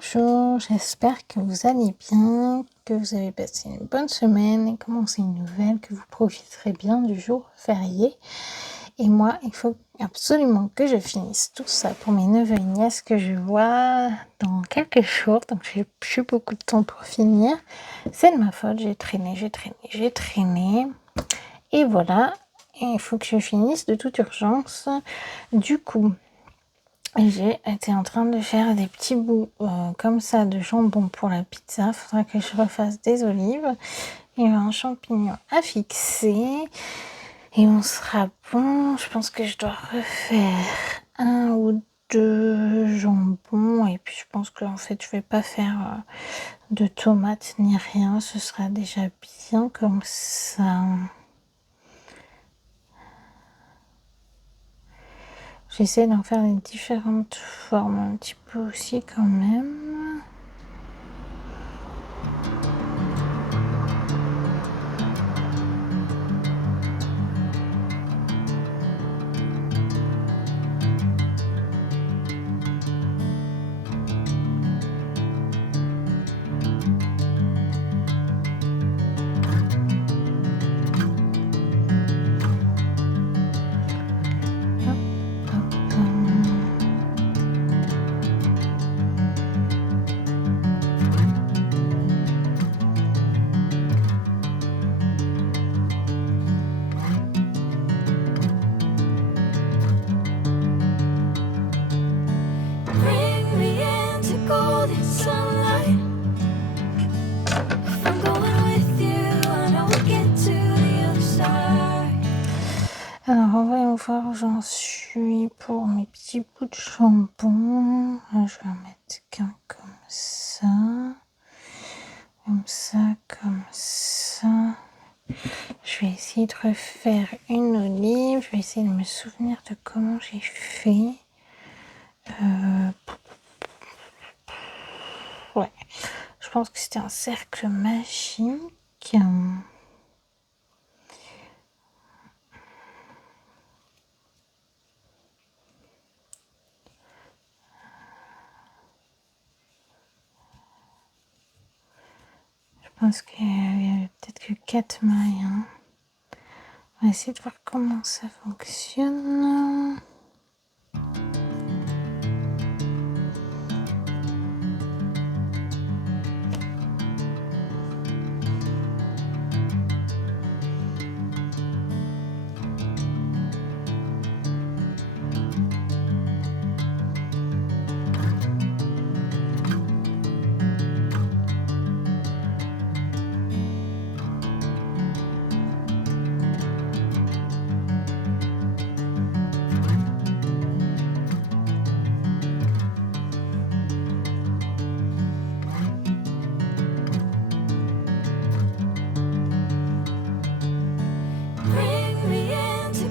Bonjour, j'espère que vous allez bien, que vous avez passé une bonne semaine et commencé une nouvelle, que vous profiterez bien du jour férié. Et moi, il faut absolument que je finisse tout ça pour mes neveux et nièces que je vois dans quelques jours. Donc, j'ai plus beaucoup de temps pour finir. C'est de ma faute, j'ai traîné. Et voilà, et il faut que je finisse de toute urgence. Du coup, j'ai été en train de faire des petits bouts comme ça de jambon pour la pizza. Faudra que je refasse des olives et un champignon à fixer. Et on sera bon. Je pense que je dois refaire un ou deux jambons. Et puis je pense qu'en fait je vais pas faire de tomates ni rien. Ce sera déjà bien comme ça. J'essaie d'en faire des différentes formes un petit peu aussi quand même. Alors, voyons voir où j'en suis pour mes petits bouts de jambon. Là, je vais en mettre qu'un comme ça. Comme ça, comme ça. Je vais essayer de refaire une olive. Je vais essayer de me souvenir de comment j'ai fait. Ouais. Je pense que c'était un cercle magique. Je pense qu'il y avait peut-être que 4 mailles. On va essayer de voir comment ça fonctionne.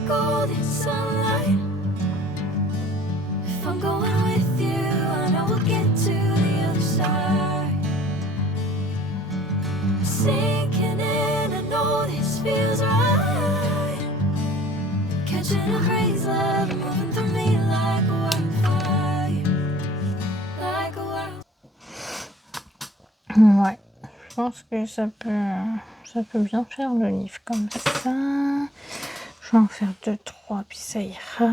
golden sunlight. If I'm going with you, I know we'll get to the other side. Sinking in, I know this feels right. Catching a breeze, love moving through me like a wildfire, like a wild. Ouais, je pense que ça peut bien faire le livre comme ça. Je vais en faire 2-3 puis ça ira.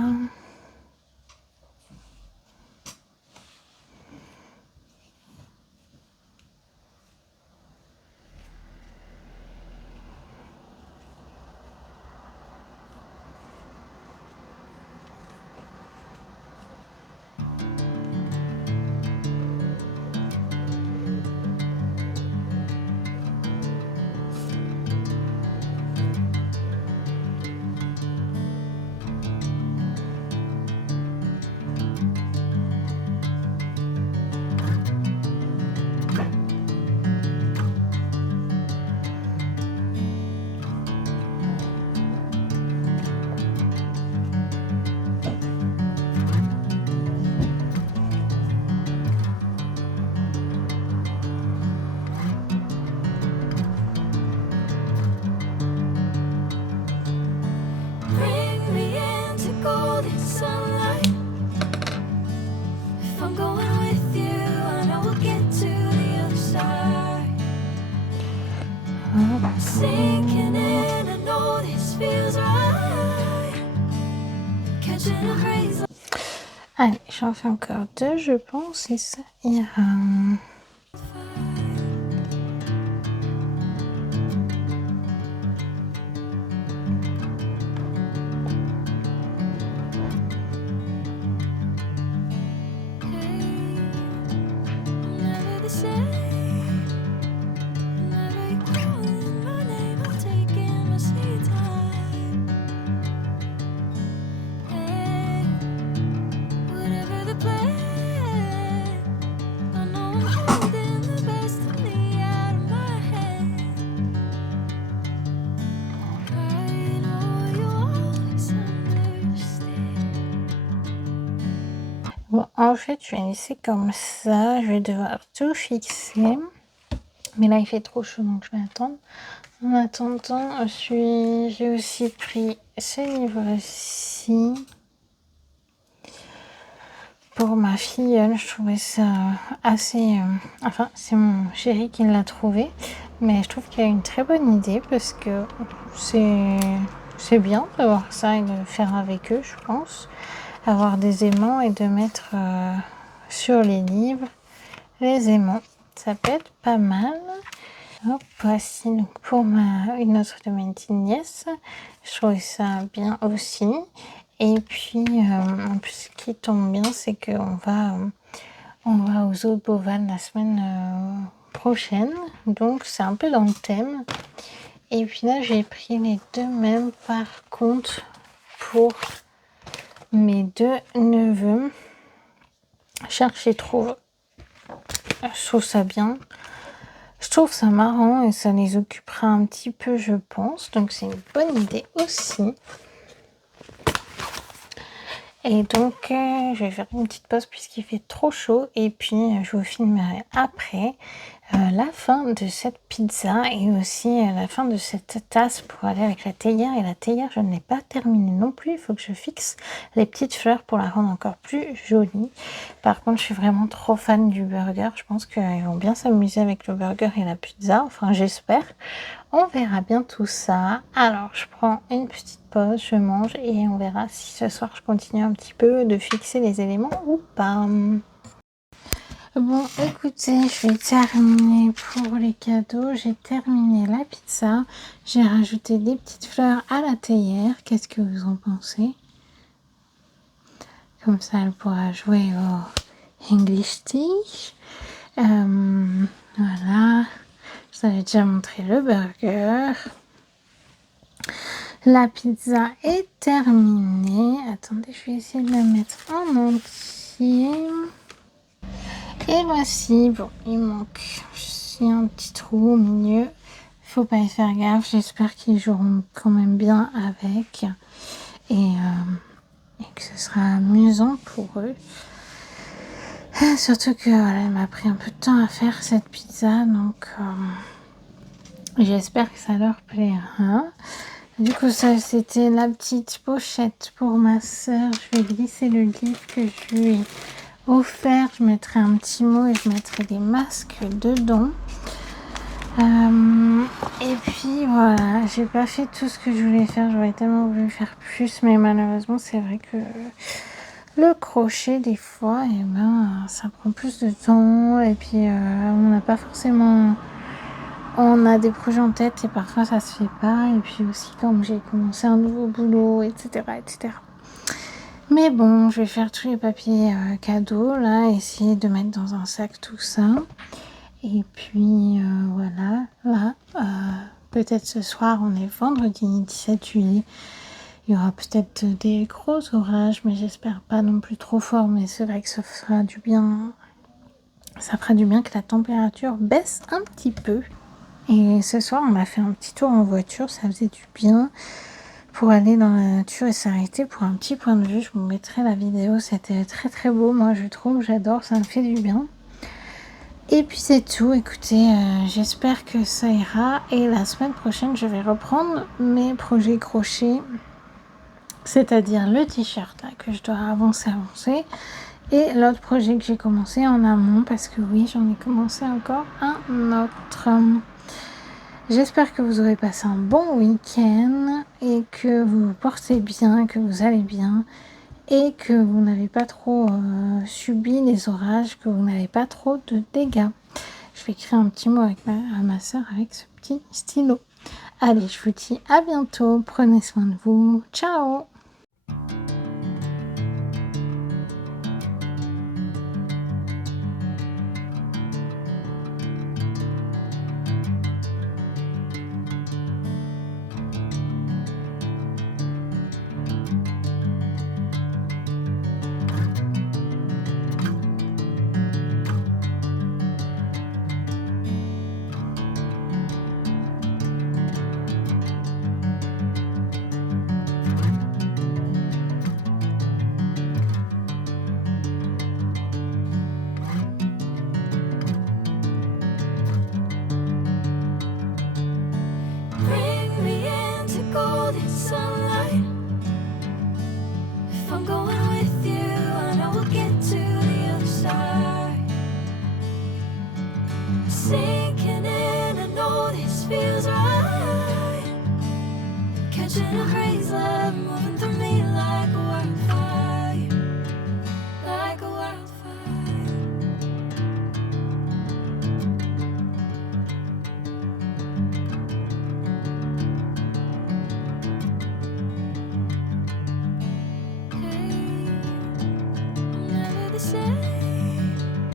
Bring me into golden sunlight. If I'm going with you, I know we'll get sinking in, I know this feels right. Catching a breeze. Allez, j'en fais encore 2, je pense, et ça ira. Never the same. Never you calling my name, I'm taking my sweet time. Hey, whatever the plan, I know I'm holding the best of me out of my head. I know you always understand. Bon, en fait, je vais laisser comme ça. Je vais devoir tout fixer. Mais là, il fait trop chaud, donc je vais attendre. En attendant, j'ai aussi pris ce livre-ci pour ma filleule. Je trouvais ça assez... enfin, c'est mon chéri qui l'a trouvé. Mais je trouve qu'il a une très bonne idée parce que c'est bien d'avoir ça et de faire avec eux, je pense. Avoir des aimants et de mettre sur les livres les aimants. Ça peut être pas mal. Hop, voici donc pour une autre de mes petites nièces. Je trouve ça bien aussi. Et puis, en plus, ce qui tombe bien, c'est qu'on va au zoo de Beauval la semaine prochaine. Donc, c'est un peu dans le thème. Et puis là, j'ai pris les 2 mêmes par contre pour mes 2 neveux. Cherche et trouve. Je trouve ça bien. Je trouve ça marrant et ça les occupera un petit peu, je pense. Donc, c'est une bonne idée aussi. Et donc, je vais faire une petite pause puisqu'il fait trop chaud. Et puis, je vous filmerai après la fin de cette pizza et aussi la fin de cette tasse pour aller avec la théière. Et la théière, je ne l'ai pas terminée non plus. Il faut que je fixe les petites fleurs pour la rendre encore plus jolie. Par contre, je suis vraiment trop fan du burger. Je pense qu'ils vont bien s'amuser avec le burger et la pizza. Enfin, j'espère. On verra bien tout ça. Alors, je prends une petite pause, je mange et on verra si ce soir je continue un petit peu de fixer les éléments ou pas. Bon, écoutez, je vais terminer pour les cadeaux. J'ai terminé la pizza. J'ai rajouté des petites fleurs à la théière. Qu'est-ce que vous en pensez? Comme ça, elle pourra jouer au English Tea. Voilà. Je vous avais déjà montré le burger. La pizza est terminée. Attendez, je vais essayer de la mettre en entier. Et voici, bon, il manque un petit trou au milieu. Faut pas y faire gaffe. J'espère qu'ils joueront quand même bien avec. Et que ce sera amusant pour eux. Surtout que voilà, elle m'a pris un peu de temps à faire cette pizza. Donc, j'espère que ça leur plaira. Du coup, ça, c'était la petite pochette pour ma sœur. Je vais glisser le livre que je lui ai offert. Je mettrai un petit mot et je mettrai des masques dedans. Et puis, voilà. J'ai pas fait tout ce que je voulais faire. J'aurais tellement voulu faire plus. Mais malheureusement, c'est vrai que le crochet, des fois, et ben, ça prend plus de temps. Et puis, on n'a pas forcément... On a des projets en tête et parfois ça se fait pas. Et puis aussi comme j'ai commencé un nouveau boulot, etc. etc. Mais bon, je vais faire tous les papiers cadeaux là, essayer de mettre dans un sac tout ça. Et puis voilà, là, peut-être ce soir, on est vendredi 17 juillet. Il y aura peut-être des gros orages, mais j'espère pas non plus trop fort. Mais c'est vrai que ça fera du bien. Ça fera du bien que la température baisse un petit peu. Et ce soir, on a fait un petit tour en voiture, ça faisait du bien pour aller dans la nature et s'arrêter pour un petit point de vue. Je vous mettrai la vidéo, c'était très très beau, moi je trouve, j'adore, ça me fait du bien. Et puis c'est tout, écoutez, j'espère que ça ira. Et la semaine prochaine, je vais reprendre mes projets crochets, c'est-à-dire le t-shirt là que je dois avancer. Et l'autre projet que j'ai commencé en amont, parce que oui, j'en ai commencé encore un autre. J'espère que vous aurez passé un bon week-end et que vous vous portez bien, que vous allez bien et que vous n'avez pas trop subi les orages, que vous n'avez pas trop de dégâts. Je vais écrire un petit mot à ma soeur avec ce petit stylo. Allez, je vous dis à bientôt. Prenez soin de vous. Ciao! Bring me into golden sunlight.